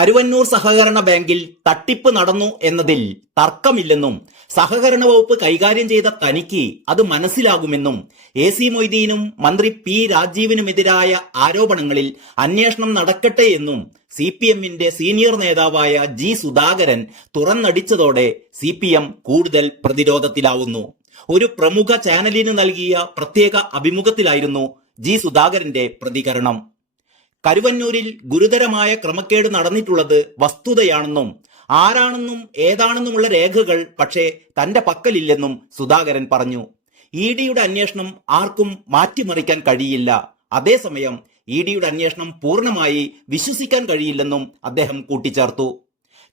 കരുവന്നൂർ സഹകരണ ബാങ്കിൽ തട്ടിപ്പ് നടന്നു എന്നതിൽ തർക്കമില്ലെന്നും സഹകരണ വകുപ്പ് കൈകാര്യം ചെയ്ത തനിക്ക് അത് മനസ്സിലാകുമെന്നും AC മൊയ്തീനും മന്ത്രി P രാജീവിനുമെതിരായ ആരോപണങ്ങളിൽ അന്വേഷണം നടക്കട്ടെ എന്നും CPMന്റെ സീനിയർ നേതാവായ G സുധാകരൻ തുറന്നടിച്ചതോടെ CPM കൂടുതൽ പ്രതിരോധത്തിലാവുന്നു. ഒരു പ്രമുഖ ചാനലിന് നൽകിയ പ്രത്യേക അഭിമുഖത്തിലായിരുന്നു G സുധാകരന്റെ പ്രതികരണം. കരുവന്നൂരിൽ ഗുരുതരമായ ക്രമക്കേട് നടന്നിട്ടുള്ളത് വസ്തുതയാണെന്നും ആരാണെന്നും ഏതാണെന്നുമുള്ള രേഖകൾ പക്ഷേ തന്റെ പക്കലില്ലെന്നും സുധാകരൻ പറഞ്ഞു. EDയുടെ അന്വേഷണം ആർക്കും മാറ്റിമറിക്കാൻ കഴിയില്ല. അതേസമയം EDയുടെ അന്വേഷണം പൂർണ്ണമായി വിശ്വസിക്കാൻ കഴിയില്ലെന്നും അദ്ദേഹം കൂട്ടിച്ചേർത്തു.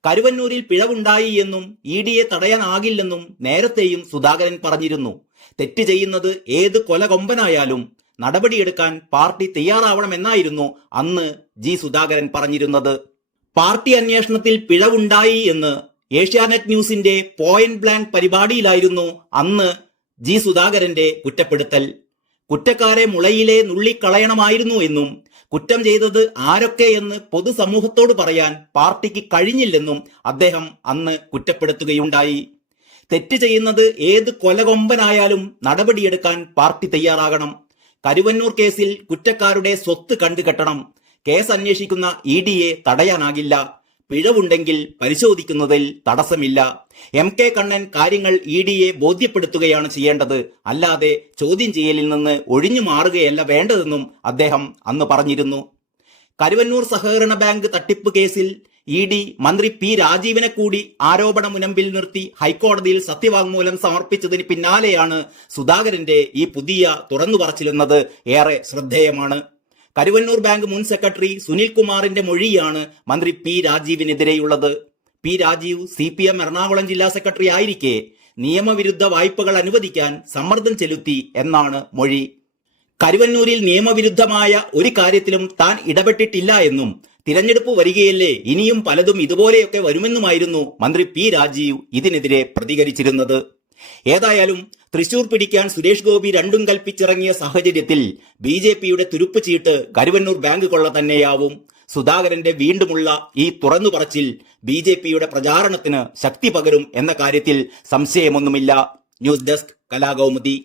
കരുവന്നൂരിൽ പിഴവുണ്ടായി എന്നും EDയെ തടയാനാകില്ലെന്നും നേരത്തെയും സുധാകരൻ പറഞ്ഞിരുന്നു. തെറ്റ് ചെയ്യുന്നത് ഏത് കൊലകൊമ്പനായാലും നടപടിയെടുക്കാൻ പാർട്ടി തയ്യാറാവണമെന്നായിരുന്നു അന്ന് G സുധാകരൻ പറഞ്ഞിരുന്നത്. പാർട്ടി അന്വേഷണത്തിൽ പിഴവുണ്ടായി എന്ന് ഏഷ്യാനെറ്റ് ന്യൂസിന്റെ പോയിന്റ് ബ്ലാങ്ക് പരിപാടിയിലായിരുന്നു അന്ന് G സുധാകരന്റെ കുറ്റപ്പെടുത്തൽ. കുറ്റക്കാരെ മുളയിലെ നുള്ളിക്കളയണമായിരുന്നു എന്നും കുറ്റം ചെയ്തത് ആരൊക്കെയെന്ന് പൊതുസമൂഹത്തോട് പറയാൻ പാർട്ടിക്ക് കഴിഞ്ഞില്ലെന്നും അദ്ദേഹം അന്ന് കുറ്റപ്പെടുത്തുകയുണ്ടായി. തെറ്റ് ചെയ്യുന്നത് ഏത് കൊലകൊമ്പനായാലും നടപടിയെടുക്കാൻ പാർട്ടി തയ്യാറാകണം. കരുവന്നൂർ കേസിൽ കുറ്റക്കാരുടെ സ്വത്ത് കണ്ടുകെട്ടണം. കേസ് അന്വേഷിക്കുന്ന EDയെ തടയാനാകില്ല. പിഴവുണ്ടെങ്കിൽ പരിശോധിക്കുന്നതിൽ തടസ്സമില്ല. MK കണ്ണൻ കാര്യങ്ങൾ EDയെ ബോധ്യപ്പെടുത്തുകയാണ് ചെയ്യേണ്ടത്, അല്ലാതെ ചോദ്യം ചെയ്യലിൽ നിന്ന് ഒഴിഞ്ഞു മാറുകയല്ല വേണ്ടതെന്നും അദ്ദേഹം അന്ന് പറഞ്ഞിരുന്നു. കരുവന്നൂർ സഹകരണ ബാങ്ക് തട്ടിപ്പ് കേസിൽ ED മന്ത്രി P രാജീവിനെ കൂടി ആരോപണ മുനമ്പിൽ നിർത്തി ഹൈക്കോടതിയിൽ സത്യവാങ്മൂലം സമർപ്പിച്ചതിന് പിന്നാലെയാണ് സുധാകരന്റെ ഈ പുതിയ തുറന്നുപറച്ചിലെന്നത് ഏറെ ശ്രദ്ധേയമാണ്. കരുവന്നൂർ ബാങ്ക് മുൻ സെക്രട്ടറി സുനിൽ കുമാറിന്റെ മൊഴിയാണ് മന്ത്രി P രാജീവിനെതിരെയുള്ളത്. P Rajeev CPM Ernakulam ജില്ലാ സെക്രട്ടറി ആയിരിക്കെ നിയമവിരുദ്ധ വായ്പകൾ അനുവദിക്കാൻ സമ്മർദ്ദം ചെലുത്തി എന്നാണ് മൊഴി. കരുവന്നൂരിൽ നിയമവിരുദ്ധമായ ഒരു കാര്യത്തിലും താൻ ഇടപെട്ടിട്ടില്ല എന്നും തിരഞ്ഞെടുപ്പ് വരികയല്ലേ, ഇനിയും പലതും ഇതുപോലെയൊക്കെ വരുമെന്നുമായിരുന്നു മന്ത്രി P രാജീവ് ഇതിനെതിരെ പ്രതികരിച്ചിരുന്നത്. ഏതായാലും തൃശൂർ പിടിക്കാൻ സുരേഷ് ഗോപി രണ്ടും കൽപ്പിച്ചിറങ്ങിയ സാഹചര്യത്തിൽ BJPയുടെ തുരുപ്പ് ചീട്ട് കരുവന്നൂർ ബാങ്ക് കൊള്ള തന്നെയാവും. സുധാകരന്റെ വീണ്ടുമുള്ള ഈ തുറന്നുപറച്ചിൽ BJPയുടെ പ്രചാരണത്തിന് ശക്തി പകരും എന്ന കാര്യത്തിൽ സംശയമൊന്നുമില്ല. News desk Kalakaumudi.